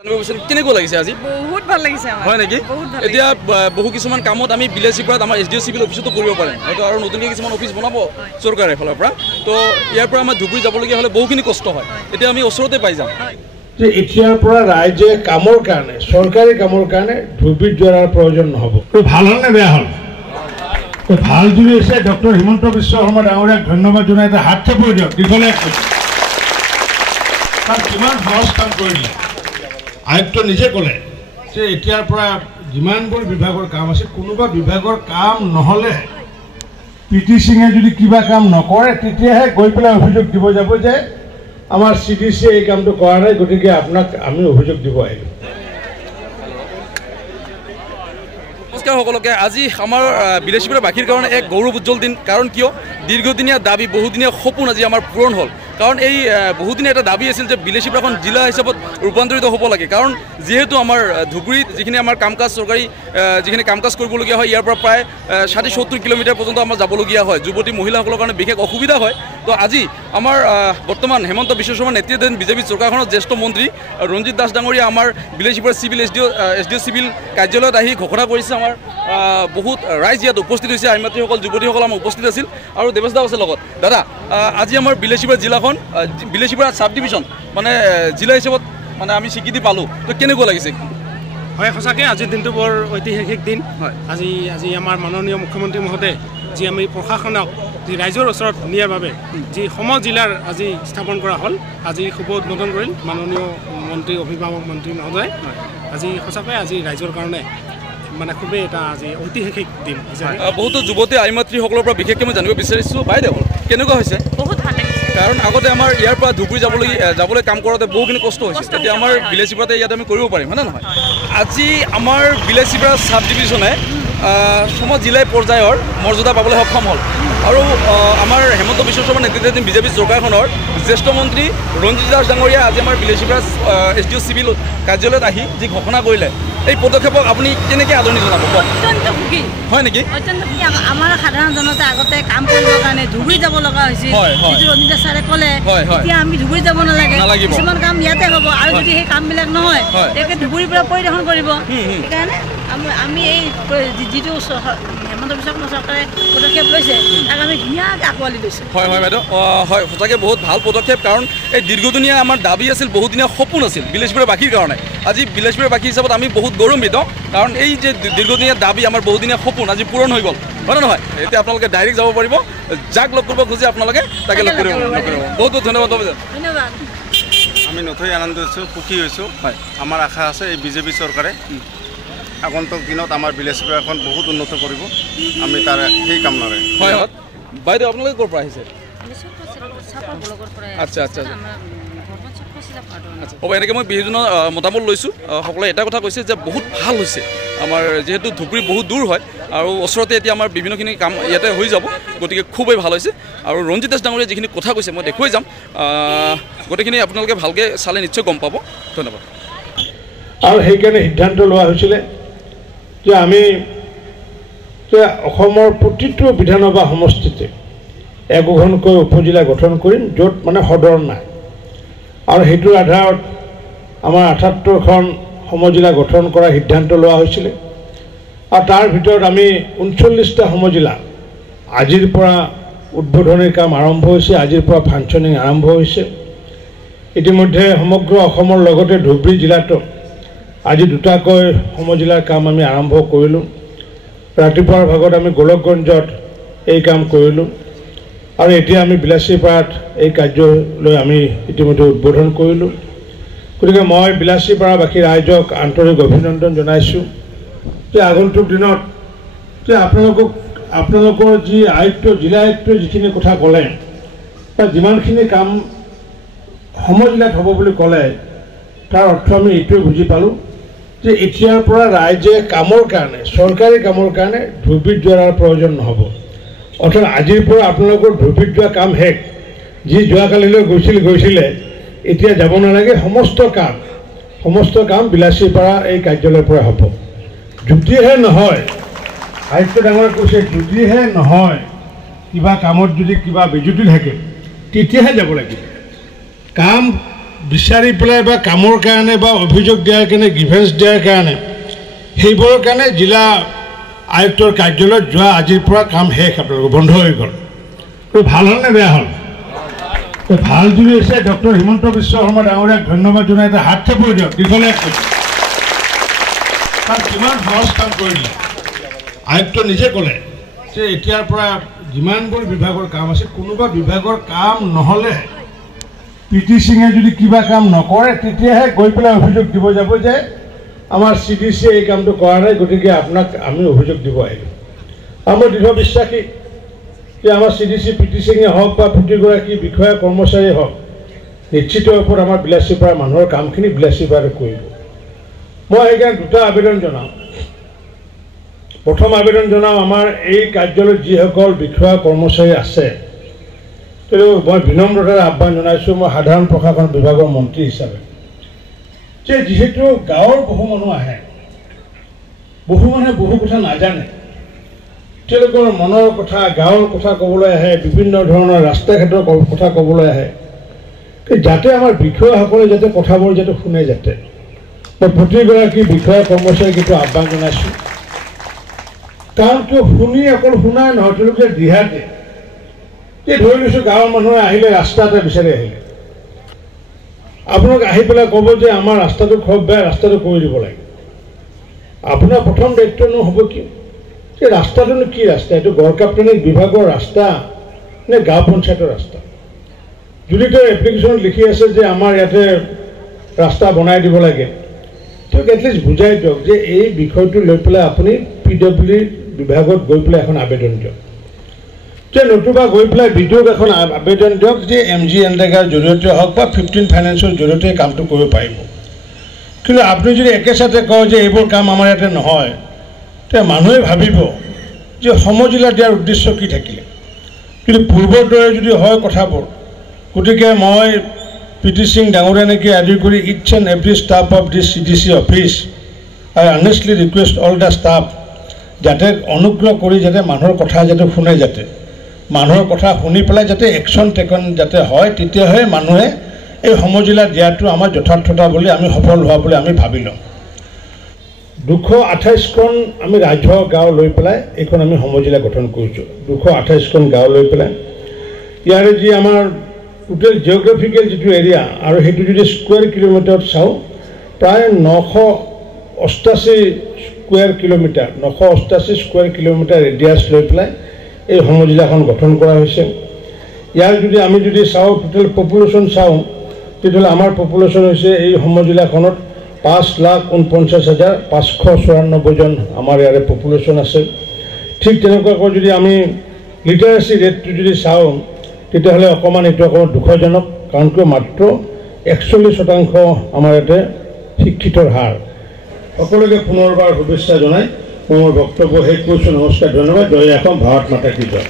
কেনেকুৱা লাগিছে আজি? বহুত ভাল লাগিছে আমাৰ। হয় নেকি? এতিয়া বহু কিছুমান কামত আমি বিলাসীপাৰাত আমাৰ SDO চিভিল অফিচতো কৰিব পাৰিম হয়তো, আৰু নতুনকৈ কিছুমান অফিচ বনাব চৰকাৰে ফালৰ পৰা। তো ইয়াৰ পৰা আমাৰ ধুবুৰী যাবলগীয়া হ'লে বহুখিনি কষ্ট হয়, এতিয়া আমি ওচৰতে পাই যাম। যে এতিয়াৰ পৰা ৰাইজে কামৰ কাৰণে, চৰকাৰী কামৰ কাৰণে ধুবুৰীত যোৱাৰ প্ৰয়োজন নহ'ব। ভাল হ'ল নে বেয়া হ'ল? ভাল যদি হৈছে ডক্টৰ হিমন্ত বিশ্ব শৰ্মা ডাঙৰীয়াক ধন্যবাদ জনাই এটা হাত চাপৰি দিয়ক দীঘলীয়া। তাত কিমান সহজ কাম কৰিলে। আয়ুক্ত নিজে ক'লে যে এতিয়াৰ পৰা যিমানবোৰ বিভাগৰ কাম আছে, কোনোবা বিভাগৰ কাম নহ'লে PT সিঙে যদি কিবা কাম নকৰে তেতিয়াহে গৈ পেলাই অভিযোগ দিব যাব যে আমাৰ CDC এই কামটো কৰা নাই, গতিকে আপোনাক আমি অভিযোগ দিব আহিলোঁ। নমস্কাৰ সকলোকে। আজি আমাৰ বিলাসীপাৰাবাসীৰ কাৰণে এক গৌৰৱ উজ্জ্বল দিন। কাৰণ কিয়, দীৰ্ঘদিনীয়া দাবী, বহুদিনীয়া সপোন আজি আমাৰ পূৰণ হ'ল। কাৰণ এই বহুদিনীয়া এটা দাবী আছিল যে বিলাসীপাৰাখন জিলা হিচাপত ৰূপান্তৰিত হ'ব লাগে। কাৰণ যিহেতু আমাৰ ধুবুৰীত যিখিনি আমাৰ কাম কাজ, চৰকাৰী যিখিনি কাম কাজ কৰিবলগীয়া হয়, ইয়াৰ পৰা প্ৰায় 60-70 কিলোমিটাৰ পৰ্যন্ত আমাৰ যাবলগীয়া হয়। যুৱতী মহিলাসকলৰ কাৰণে বিশেষ অসুবিধা হয়। তো আজি আমাৰ বৰ্তমান হেমন্ত বিশ্ব শৰ্মাৰ নেতৃত্বাধীন বিজেপি চৰকাৰখনৰ জ্যেষ্ঠ মন্ত্ৰী ৰঞ্জিত দাস ডাঙৰীয়া আমাৰ বিলাসীপাৰা চিভিল SDO চিভিল কাৰ্যালয়ত আহি ঘোষণা কৰিছে। আমাৰ বহুত ৰাইজ ইয়াত উপস্থিত হৈছে, আইমাতৃসকল, যুৱতীসকল আমাৰ উপস্থিত আছিল, আৰু দেৱেশ দাও আছে লগত। দাদা, আজি আমাৰ বিলাসীপাৰা জিলাখন, বিলাসীপাৰা চাব ডিভিজন মানে জিলা হিচাপত মানে আমি স্বীকৃতি পালোঁ। তো কেনেকুৱা লাগিছে? হয়, সঁচাকৈ আজিৰ দিনটো বৰ ঐতিহাসিক দিন। হয়, আজি আমাৰ মাননীয় মুখ্যমন্ত্ৰী মহোদয়ে যি আমি প্ৰশাসনক যি ৰাইজৰ ওচৰত নিয়াৰ বাবে যি জিলাৰ আজি স্থাপন কৰা হ'ল, আজি শুভ উদ্বোধন কৰিল মাননীয় মন্ত্ৰী, অভিভাৱক মন্ত্ৰী মহোদয়ে। আজি সঁচাকৈ আজি ৰাইজৰ কাৰণে মানে খুবেই এটা আজি ঐতিহাসিক দিন। বহুতো যুৱতী আইমাতৃসকলৰ পৰা বিশেষকৈ মই জানিব বিচাৰিছোঁ, বাইদেউ কেনেকুৱা হৈছে? বহুত ভাল লাগিছে। কাৰণ আগতে আমাৰ ইয়াৰ পৰা ধুবুৰী যাবলৈ কাম কৰোঁতে বহুখিনি কষ্ট হৈছিল, এতিয়া আমাৰ বিলাসীপাৰাতে ইয়াত আমি কৰিব পাৰিম, হয়নে নহয়? আজি আমাৰ বিলাসীপাৰা চাব ডিভিজনে জিলা পৰ্যায়ৰ মৰ্যাদা পাবলৈ সক্ষম হ'ল, আৰু আমাৰ হেমন্ত বিশ্ব শৰ্মাৰ নেতৃত্বাধীন বিজেপি চৰকাৰখনৰ জ্যেষ্ঠ মন্ত্ৰী ৰঞ্জিত দাস ডাঙৰীয়া আজি আমাৰ বিলাসীপাৰা SDO চিভিল কাৰ্যালয়ত আহি যি ঘোষণা কৰিলে, এই পদক্ষেপক আপুনি কেনেকৈ আদৰণি জনাব? অত্যন্ত সুখী। হয় নেকি? অত্যন্ত সুখী। আমাৰ সাধাৰণ জনতা আগতে কাম কৰিবৰ কাৰণে ধুবুৰী যাব লগা হৈছিল, যিটো ৰঞ্জিত ছাৰে ক'লে এতিয়া আমি ধুবুৰী যাব নালাগে, কিছুমান কাম ইয়াতে হ'ব, আৰু যদি সেই কামবিলাক নহয় তেখেতে ধুবুৰীৰ পৰা পৰিদৰ্শন কৰিব। সেইকাৰণে আমি এই যিটো হেমন্ত বিশ্ব শৰ্মা চৰকাৰে পদক্ষেপ লৈছে তাক আমি ধুনীয়াকৈ আঁকোৱালি লৈছোঁ। হয় হয় বাইদেউ, হয় সঁচাকৈ বহুত ভাল পদক্ষেপ। কাৰণ এই দীৰ্ঘদিনীয়া আমাৰ দাবী আছিল, বহুদিনীয়া সপোন আছিল বিলাসীপাৰাবাসীৰ কাৰণে। আজি বিলাসীপাৰাবাসী হিচাপত আমি বহুত গৌৰৱান্বিত, কাৰণ এই যে দীৰ্ঘদিনীয়া দাবী, আমাৰ বহুদিনীয়া সপোন আজি পূৰণ হৈ গ'ল, হয় নে নহয়? এতিয়া আপোনালোকে ডাইৰেক্ট যাব পাৰিব, যাক লগ কৰিব খুজি আপোনালোকে তাকে লগ কৰিব। বহুত বহুত ধন্যবাদ। ধন্যবাদ। আমি নথৈ আনন্দ হৈছোঁ, সুখী হৈছোঁ। হয়, আমাৰ আশা আছে এই বিজেপি চৰকাৰে আগন্তুক দিনত আমাৰ বিলাসীপাৰাখন বহুত উন্নত কৰিব, আমি তাৰ সেই কামনাৰে। হয় হয় বাইদেউ, আপোনালোকে ক'ৰ পৰা আহিছে? আচ্ছা আচ্ছা হ'ব, এনেকৈ মই বিহুজনৰ মতামত লৈছোঁ। সকলোৱে এটা কথা কৈছে যে বহুত ভাল হৈছে, আমাৰ যিহেতু ধুবুৰী বহুত দূৰ হয় আৰু ওচৰতে এতিয়া আমাৰ বিভিন্নখিনি কাম ইয়াতে হৈ যাব, গতিকে খুবেই ভাল হৈছে। আৰু ৰঞ্জিত দাস ডাঙৰীয়াই যিখিনি কথা কৈছে মই দেখুৱাই যাম, গোটেইখিনি আপোনালোকে ভালকৈ চালে নিশ্চয় গম পাব। ধন্যবাদ। আৰু সেইকাৰণে সিদ্ধান্ত লোৱা হৈছিলে যে আমি অসমৰ প্ৰতিটো বিধানসভা সমষ্টিতে একোখনকৈ উপজিলা গঠন কৰিম, য'ত মানে সদৰ নাই, আৰু সেইটোৰ আধাৰত আমাৰ 78খন সমজিলা গঠন কৰাৰ সিদ্ধান্ত লোৱা হৈছিলে। আৰু তাৰ ভিতৰত আমি 39টা সমজিলা আজিৰ পৰা উদ্বোধনীৰ কাম আৰম্ভ হৈছে, আজিৰ পৰা ফাংচনিং আৰম্ভ হৈছে। ইতিমধ্যে সমগ্ৰ অসমৰ লগতে ধুবুৰী জিলাতো আজি 2টাকৈ সমজিলাৰ কাম আমি আৰম্ভ কৰিলোঁ। ৰাতিপুৱাৰ ভাগত আমি গোলকগঞ্জত এই কাম কৰিলোঁ, আৰু এতিয়া আমি বিলাসীপাৰাত এই কাৰ্যালয় আমি ইতিমধ্যে উদ্বোধন কৰিলোঁ। গতিকে মই বিলাসীপাৰাবাসী ৰাইজক আন্তৰিক অভিনন্দন জনাইছোঁ যে আগন্তুক দিনত যে আপোনালোকৰ যি আয়ুক্ত, জিলা আয়ুক্তই যিখিনি কথা ক'লে, বা যিমানখিনি কাম সমজিলাত হ'ব বুলি ক'লে, তাৰ অৰ্থ আমি এইটোৱে বুজি পালোঁ যে এতিয়াৰ পৰা ৰাইজে কামৰ কাৰণে, চৰকাৰী কামৰ কাৰণে ধুবুৰীত যোৱাৰ প্ৰয়োজন নহ'ব। অৰ্থাৎ আজিৰ পৰা আপোনালোকৰ ধুবুৰীত যোৱা কাম শেষ, যি যোৱাকালিলৈ গৈছিলে এতিয়া যাব নালাগে। সমস্ত কাম বিলাসীপাৰা এই কাৰ্যালয়ৰ পৰা হ'ব। যদিহে নহয়, আয়ুক্ত ডাঙৰে কৈছে, যদিহে নহয় কিবা কামত যদি কিবা বিজুতি থাকে তেতিয়াহে যাব লাগিব। কাম বিচাৰি পেলাই বা কামৰ কাৰণে বা অভিযোগ দিয়াৰ কাৰণে গ্ৰিভেন্স দিয়াৰ কাৰণে সেইবোৰৰ কাৰণে জিলা আয়ুক্তৰ কাৰ্যালয়ত যোৱা আজিৰ পৰা কাম শেষ আপোনালোকৰ বন্ধ হৈ গ'ল ভাল হ'ল নে বেয়া হ'ল ভাল যদি হৈছে ডক্টৰ হিমন্ত বিশ্ব শৰ্মা ডাঙৰীয়াক ধন্যবাদ জনাই এটা হাত চাপৰি দিয়ক দীঘলীয়া তাত কিমান সহজ কাম কৰিলে আয়ুক্ত নিজে ক'লে যে এতিয়াৰ পৰা যিমানবোৰ বিভাগৰ কাম আছে কোনোবা বিভাগৰ কাম নহ'লে পিটি সিঙে যদি কিবা কাম নকৰে তেতিয়াহে গৈ পেলাই অভিযোগ দিব যাব যে আমাৰ CDCয়ে এই কামটো কৰা নাই গতিকে আপোনাক আমি অভিযোগ দিব আহিলোঁ আমাৰ দৃঢ় বিশ্বাসী যে আমাৰ CDC পিটি সিঙে হওক বা প্ৰতিগৰাকী বিষয়া কৰ্মচাৰীয়ে হওক নিশ্চিত ওপৰত আমাৰ বিলাসীপাৰা মানুহৰ কামখিনি বিলাসীপাৰাৰে কৰিব মই সেইকাৰণে দুটা আবেদন জনাওঁ প্ৰথম আবেদন জনাওঁ আমাৰ এই কাৰ্যালয়ত যিসকল বিষয়া কৰ্মচাৰী আছে তেওঁলোকক মই বিনম্ৰতাৰে আহ্বান জনাইছোঁ মই সাধাৰণ প্ৰশাসন বিভাগৰ মন্ত্ৰী হিচাপে যে যিহেতু গাঁৱৰ বহু মানুহ আহে বহু মানুহে বহু কথা নাজানে তেওঁলোকৰ মনৰ কথা গাঁৱৰ কথা ক'বলৈ আহে বিভিন্ন ধৰণৰ ৰাস্তা ঘাটৰ কথা ক'বলৈ আহে যাতে আমাৰ বিষয়াসকলে যাতে কথাবোৰ যাতে শুনে যাতে মই প্ৰতিগৰাকী বিষয়া কৰ্মচাৰীক এইটো আহ্বান জনাইছোঁ কাৰণ কিয় শুনি অকল শুনাই নহয় তেওঁলোকে দিহা দিয়ে এই ধৰি লৈছোঁ গাঁৱৰ মানুহে আহিলে ৰাস্তা এটা বিচাৰি আহিলে আপোনাক আহি পেলাই ক'ব যে আমাৰ ৰাস্তাটো খুব বেয়া ৰাস্তাটো কৰি দিব লাগে আপোনাৰ প্ৰথম দায়িত্বনো হ'ব কি এই ৰাস্তাটোনো কি ৰাস্তা এইটো গড়কাপ্তানি বিভাগৰ ৰাস্তা নে গাঁও পঞ্চায়তৰ ৰাস্তা যদি তেওঁ এপ্লিকেশ্যনত লিখি আছে যে আমাৰ ইয়াতে ৰাস্তা বনাই দিব লাগে তেওঁক এটলিষ্ট বুজাই দিয়ক যে এই বিষয়টো লৈ পেলাই আপুনি PWD বিভাগত গৈ পেলাই এখন আবেদন দিয়ক যে নতুবা গৈ পেলাই বিডিঅ'ক এখন আবেদন দিয়ক যে MGNৰেগাৰ জৰিয়তে হওক বা 15 ফাইনেন্সৰ জৰিয়তে কামটো কৰিব পাৰিব কিন্তু আপুনি যদি একেচাতে কয় যে এইবোৰ কাম আমাৰ ইয়াতে নহয় তে মানুহে ভাবিব যে সমজিলা দিয়াৰ উদ্দেশ্য কি থাকিলে কিন্তু পূৰ্বৰ দৰে যদি হয় কথাবোৰ গতিকে মই পিটি সিং ডাঙৰীয়া নেকি আদি কৰি each and every staff of this CDC office I earnestly request all the staff যাতে অনুগ্ৰহ কৰি যাতে মানুহৰ কথা যাতে শুনে যাতে মানুহৰ কথা শুনি পেলাই যাতে একশ্যন টেকন যাতে হয় তেতিয়াহে মানুহে এই সমজিলা দিয়াটো আমাৰ যথাৰ্থতা বুলি আমি সফল হোৱা বুলি আমি ভাবি ল'ম 228খন আমি ৰাজহুৱা গাঁও লৈ পেলাই এইখন আমি সমজিলা গঠন কৰিছোঁ 228খন গাঁও লৈ পেলাই ইয়াৰে যি আমাৰ টোটেল জিঅ'গ্ৰাফিকেল যিটো এৰিয়া আৰু সেইটো যদি স্কুৱেৰ কিলোমিটাৰত চাওঁ প্ৰায় 988 square kilometre 988 square kilometre radius লৈ পেলাই এই সমজিলাখন গঠন কৰা হৈছে ইয়াৰ যদি আমি যদি চাওঁ টোটেল পপুলেশ্যন চাওঁ তেতিয়াহ'লে আমাৰ পপুলেশ্যন হৈছে এই সমজিলাখনত 5,49,594 জন আমাৰ ইয়াৰে পপুলেশ্যন আছে ঠিক তেনেকুৱাকৈ যদি আমি লিটাৰেচি ৰেটটো যদি চাওঁ তেতিয়াহ'লে অকণমান এইটো অকণমান দুখজনক কাৰণ কিয় মাত্ৰ 41% আমাৰ ইয়াতে শিক্ষিতৰ হাৰ সকলোকে পুনৰবাৰ শুভেচ্ছা জনাই মই মোৰ বক্তব্য শেষ কৰিছোঁ নমস্কাৰ ধন্যবাদ জয় অসম ভাৰত মাতা কি জয়